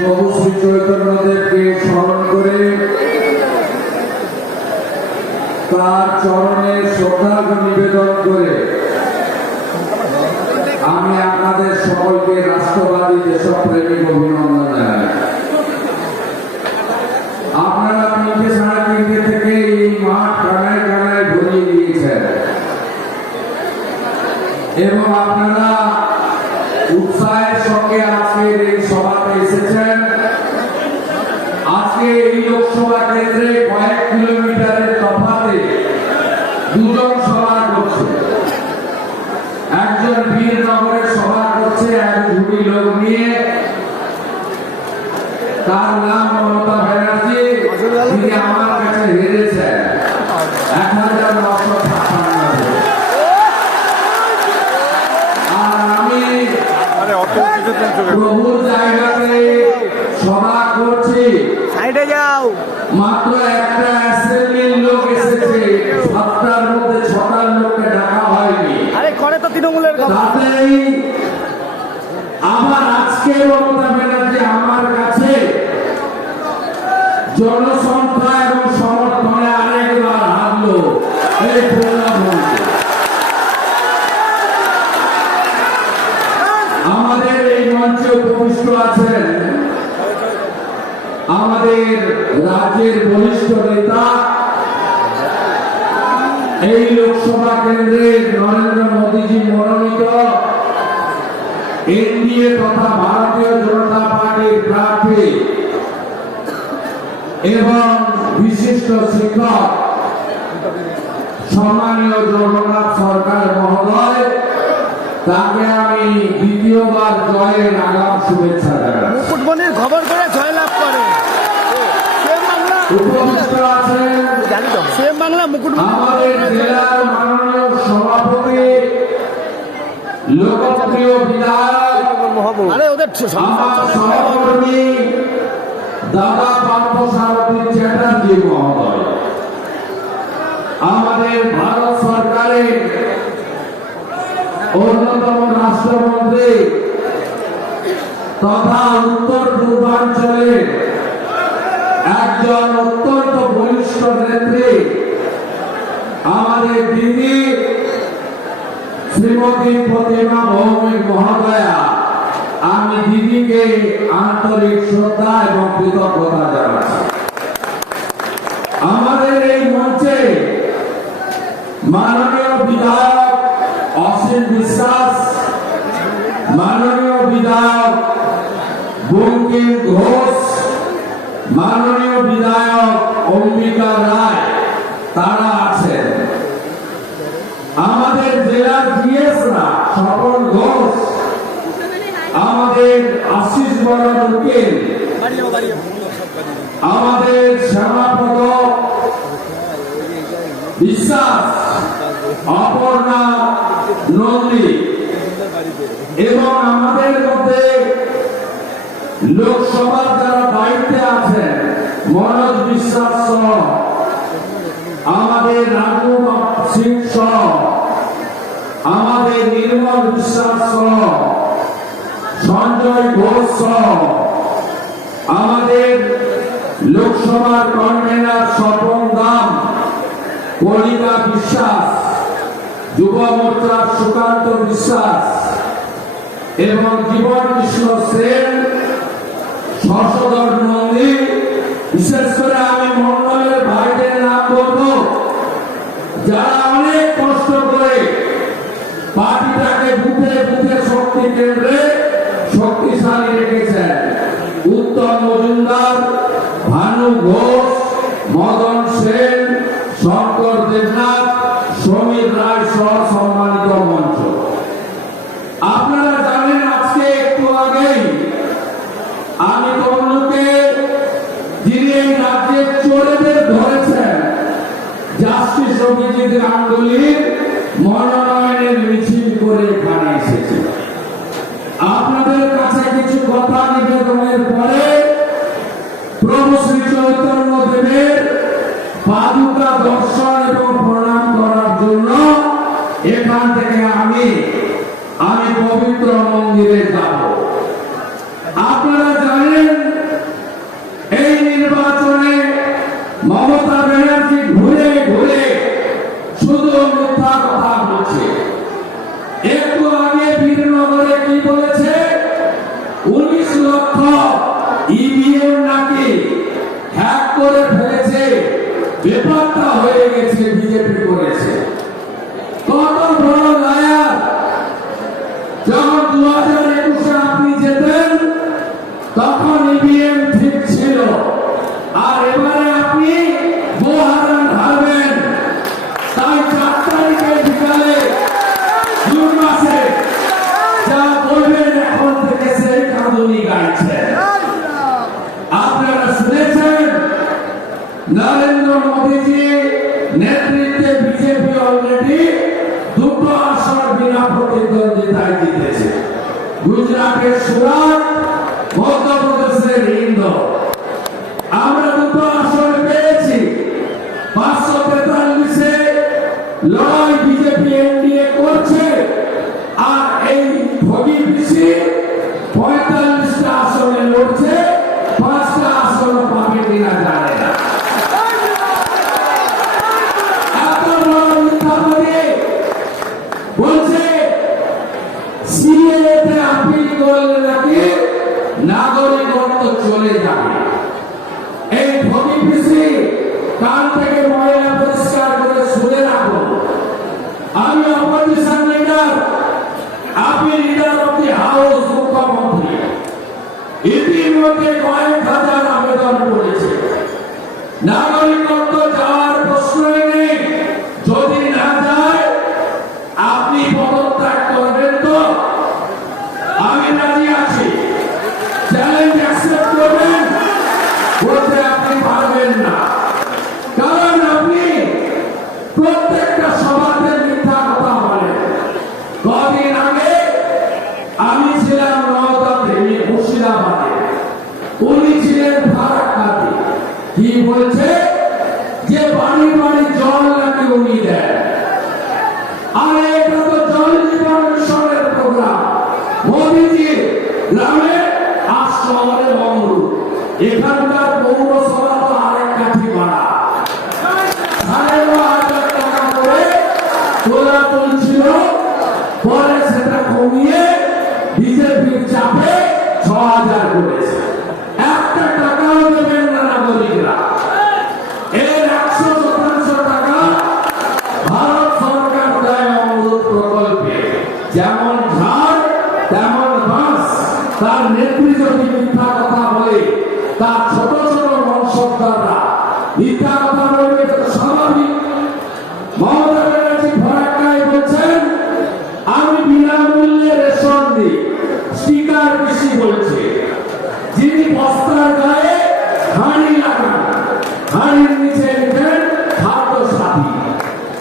প্রভু শ্রী স্মরণ করে তার চরণে শ্রদ্ধার্ঘ নিবেদন করে আমি আপনাদের সকলকে রাষ্ট্রবাদী দেশপ্রেমিক অভিনন্দন জানাই। আপনারা তিনটে সাড়ে তিনটে থেকে এই মাঠ কানায় কানায় ভরিয়ে দিয়েছেন। এবং আপনারা আজকে এই লোকসভা কেন্দ্রে কয়েক কিলোমিটারের তফাতে দুজন সভা করছে। একজন বীরনগরের সভা করছে এক ঝুড়ি লোক নিয়ে। তার নাম মমতা ব্যানার্জি তিনি আমার কাছে হেরেছেন। এক হাজার নশো আর আমি প্রভুর আজকে মমতা ব্যানার্জি আমার কাছে। জনসংখ্যা এবং সমর্থনে আরেকবার হারলো। এই আমাদের এই মঞ্চে উপবিষ্ট আছেন আমাদের রাজ্যের বরিষ্ঠ নেতা, এই লোকসভা কেন্দ্রে নরেন্দ্র মোদীজি মনোনীত, এনডিএ তথা ভারতীয় জনতা পার্টির প্রার্থী এবং বিশিষ্ট শিক্ষক সম্মানীয় জগন্নাথ সরকার মহোদয় তাকে আমি দ্বিতীয়বার জয়ের আগাম শুভেচ্ছা মুকুটমণির খবর করে জয়লাভ করে। উপবিষ্ট আছেন জানি তো সেম বাংলা মুকুটমণি। আমাদের জেলার মাননীয় সভাপতি লোকপ্রিয় বিধায়ক আরে ওদের দাদা পার্থ চ্যাটার্জি মহোদয়। আমাদের ভারত সরকারের অন্যতম রাষ্ট্রমন্ত্রী তথা উত্তর পূর্বাঞ্চলের একজন অত্যন্ত বলিষ্ঠ নেত্রী আমাদের দিদি শ্রীমতী প্রতিমা ভৌমিক মহোদয়া। আমি দিদিকে আন্তরিক শ্রদ্ধা এবং কৃতজ্ঞতা জানাচ্ছি। আমাদের এই মঞ্চে মাননীয় বিধায়ক অসীম বিশ্বাস, মাননীয় বিধায়ক বঙ্কিম ঘোষ, মাননীয় বিধায়ক অম্বিকা রায়, তারা আছেন। আমাদের জেলার জিএসরা স্বপন ঘোষ আমাদের আশিস বরণ উকিল আমাদের শ্যামাপদ বিশ্বাস, অপর্ণা নন্দী এবং আমাদের মধ্যে লোকসভার যারা দায়িত্বে আছেন, মনোজ বিশ্বাস সহ, আমাদের রাজু সিং সহ, আমাদের নির্মল বিশ্বাস সহ সঞ্জয় ঘোষ আমাদের লোকসভার কনভেনার স্বপন দাম কলিকা বিশ্বাস, যুব মোর্চার সুকান্ত বিশ্বাস এবং জীবন কৃষ্ণ সেন শশধর নন্দী। বিশেষ করে আমি মন্ডলের ভাইদের নাম বলব, যারা অনেক কষ্ট করে পার্টিটাকে বুথে বুথে শক্তি কেন্দ্রে Adolino. Pakistan Star Sonia Lord পরে সেটা কমিয়ে বিজেপির চাপে ছ হাজার করেছে একটা টাকাও দেবেন না নাগরিকরা। একশো টাকা ভারত সরকার যেমন তেমন তার কথা বলে, তার ছোট ছোট বংশধররা মিথ্যা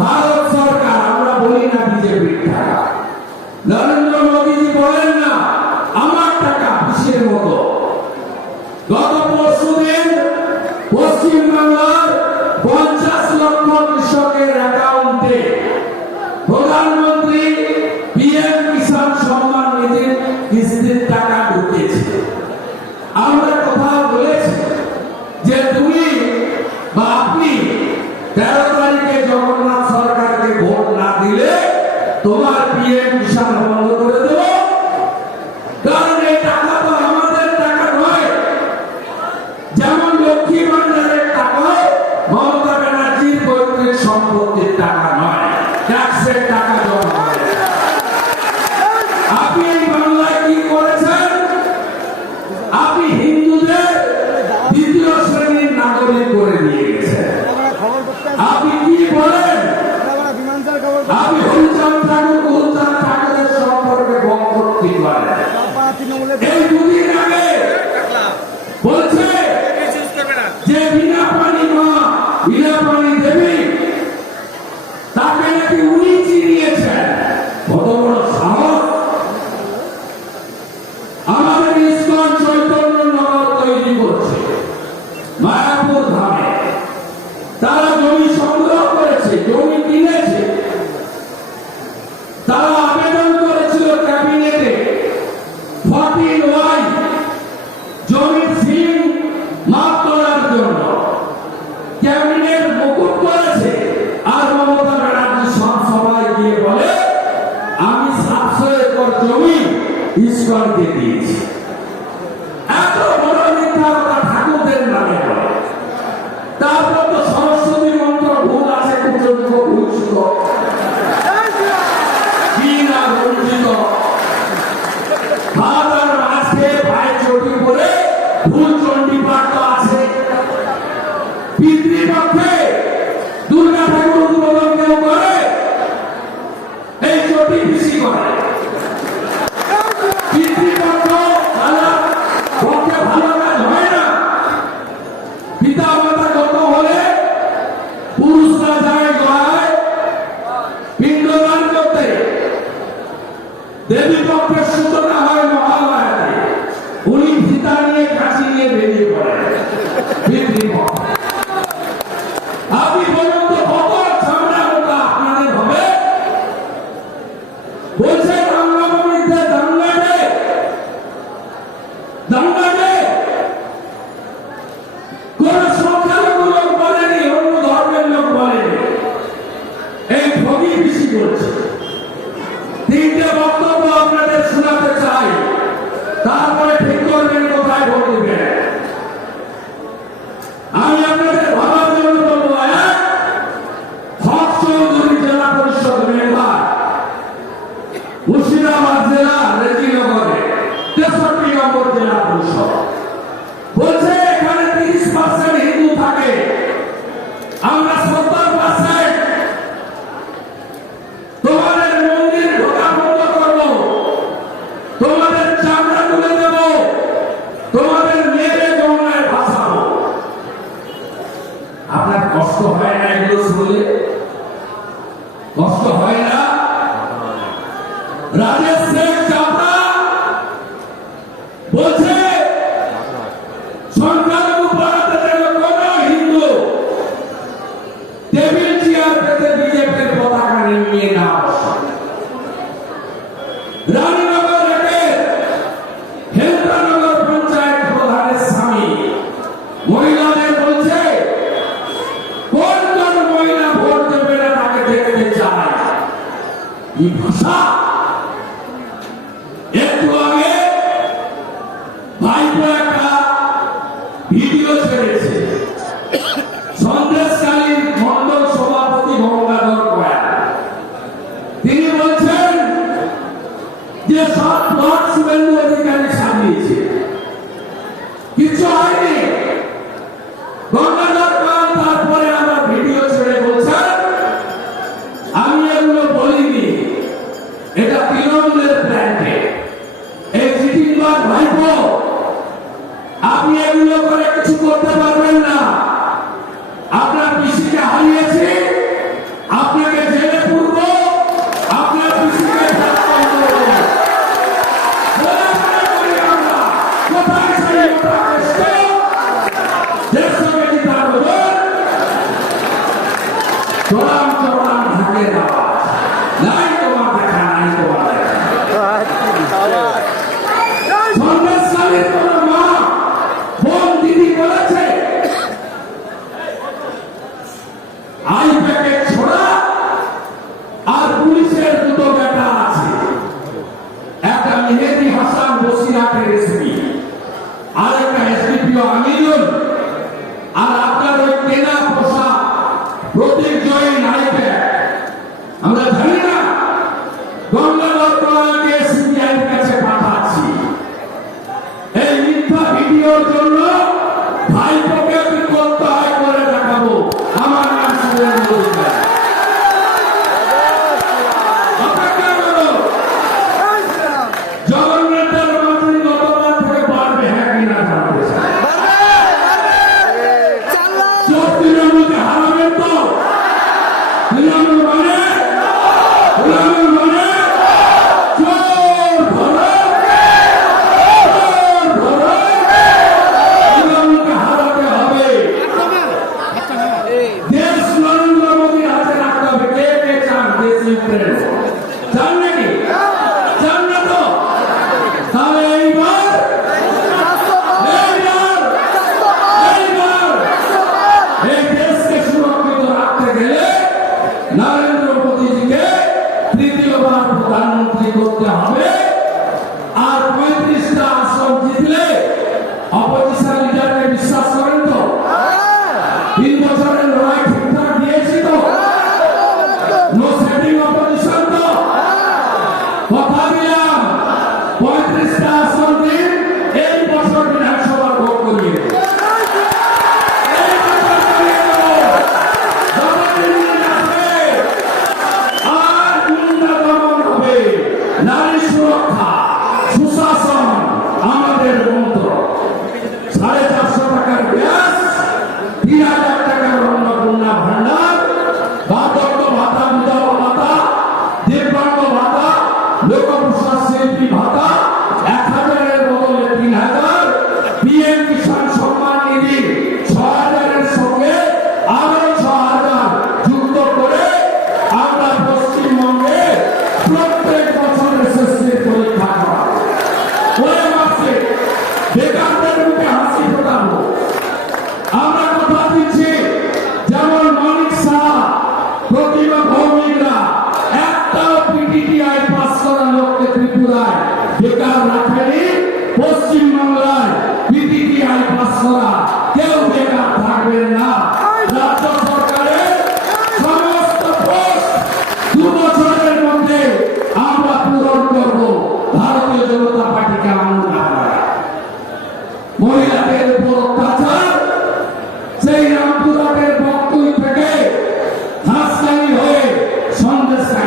Ah! будет কি ভাষা এসডিপিও আমিনুল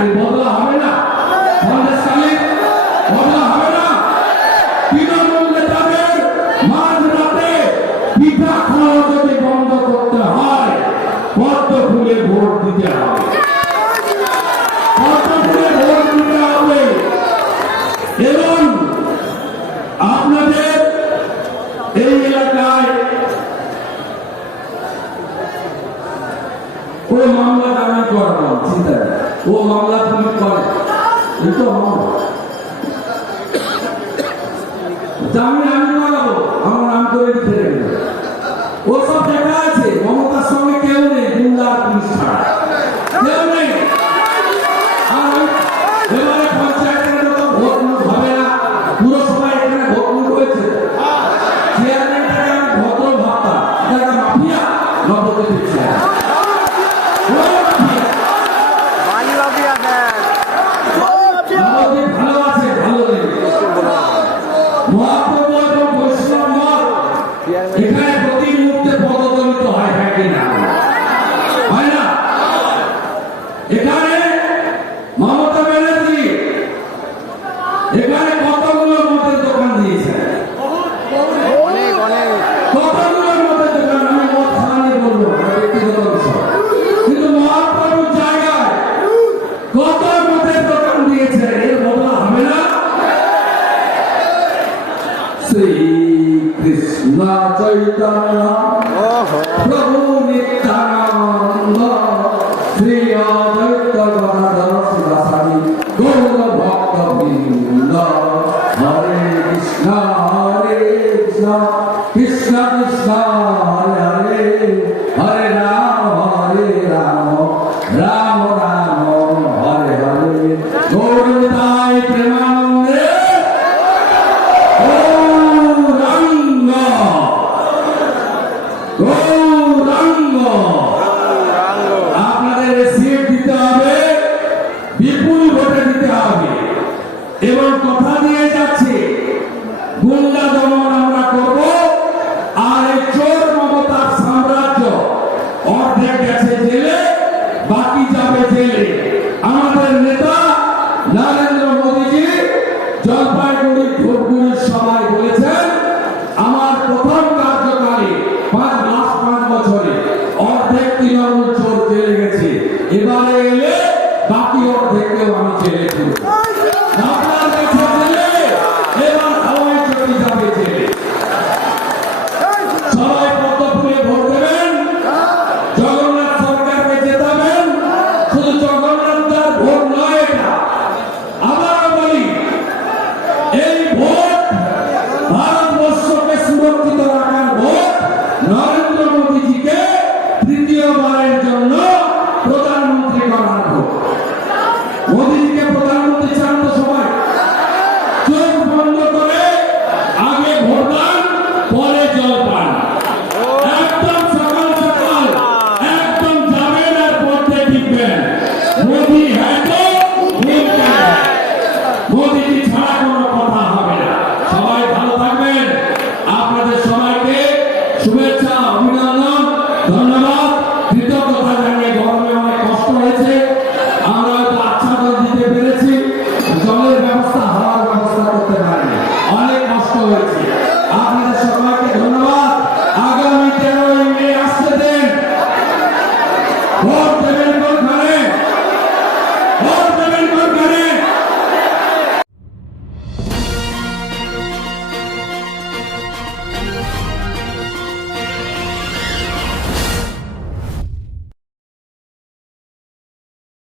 al borde